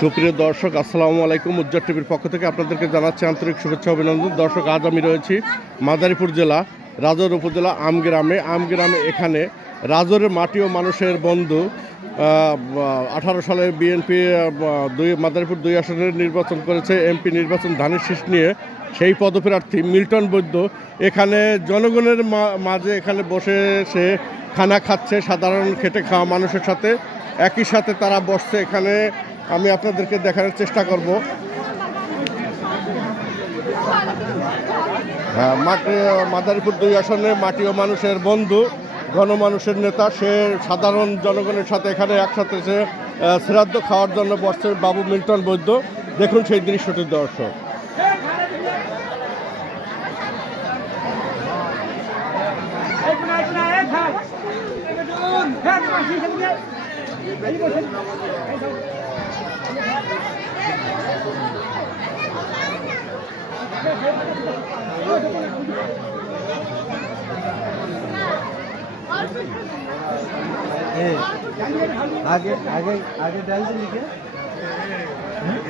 সুপ্রিয় দর্শক, আসসালামু আলাইকুম। উজ্জ্বল টিভির পক্ষ থেকে আপনাদেরকে জানাচ্ছি আন্তরিক শুভেচ্ছা, অভিনন্দন। দর্শক, আজ আমি রয়েছি মাদারীপুর জেলা, রাজর উপজেলা আমগ্রামে। আমগ্রামে এখানে রাজরের মাটি ও মানুষের বন্ধু আঠারো সালে বিএনপি দুই, মাদারীপুর দুই আসনের নির্বাচন করেছে, এমপি নির্বাচন ধানের শীষ নিয়ে সেই পদপ্রার্থী মিল্টন বৈদ্য। এখানে জনগণের মাঝে এখানে বসে সে খানা খাচ্ছে, সাধারণ খেটে খাওয়া মানুষের সাথে। একই সাথে তারা বসছে এখানে। আমি আপনাদেরকে দেখানোর চেষ্টা করব হ্যাঁ মাটি মাদারীপুর দুই আসনে মাটি ও মানুষের বন্ধু গণমানুষের নেতা সে সাধারণ জনগণের সাথে এখানে একসাথে সে শ্রাদ্ধ খাওয়ার জন্য বসছে বাবু মিল্টন বৈদ্য দেখুন সেই দৃশ্যটি দর্শক আগে আগে আগে ডালছে লিখে। হ্যাঁ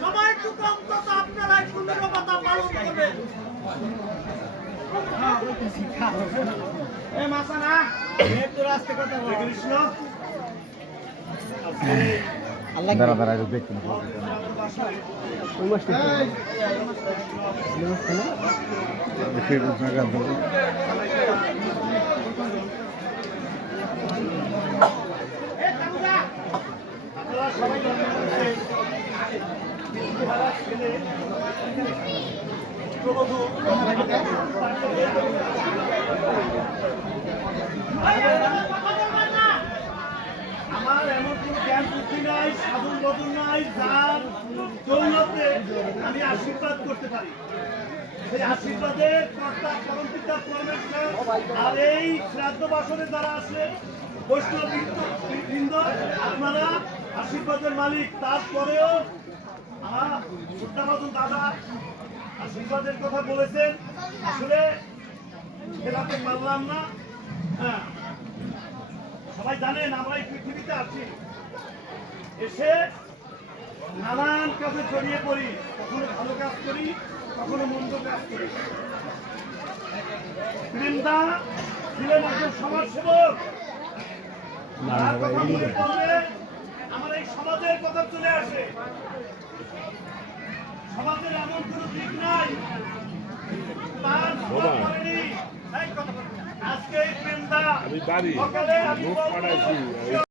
সময়টুকু অন্তত আপনারা একটু নীরবতা পালন করবেন। এ মাসানা তোর আস্তে কথা বল কৃষ্ণ আল্লাহ দাঁড়া দাঁড়া একটু দেখতে জায়গা আমার এমন কোনো জ্ঞান বুদ্ধি নাই, সাধন বদল নাই, যার দৌলতে আমি আশীর্বাদ করতে পারি। সেই আশীর্বাদে কর্তা পরম পিতা পরমেশ্বর আর এই শ্রাদ্ধ বাসনে যারা আছে, বৈষ্ণব বৃন্দ, আপনারা আশীর্বাদের মালিক। তারপরেও আমার সুদ্ধাবাদন দাদা আশীর্বাদের কথা বলেছেন আসলে খেলাতে পারলাম না। হ্যাঁ সবাই জানেন আমরা এই পৃথিবীতে আছি। এসে নানান কাজে জড়িয়ে পড়ি কখনো ভালো কাজ করি কখনো মন্দ কাজ করি। বৃন্দা ছিলেন একজন সমাজসেবক। আমার এই সমাজের কথা চলে আসে। সমাজের এমন কোনো দিক নাই। তার। আজকে এই সকালে আমি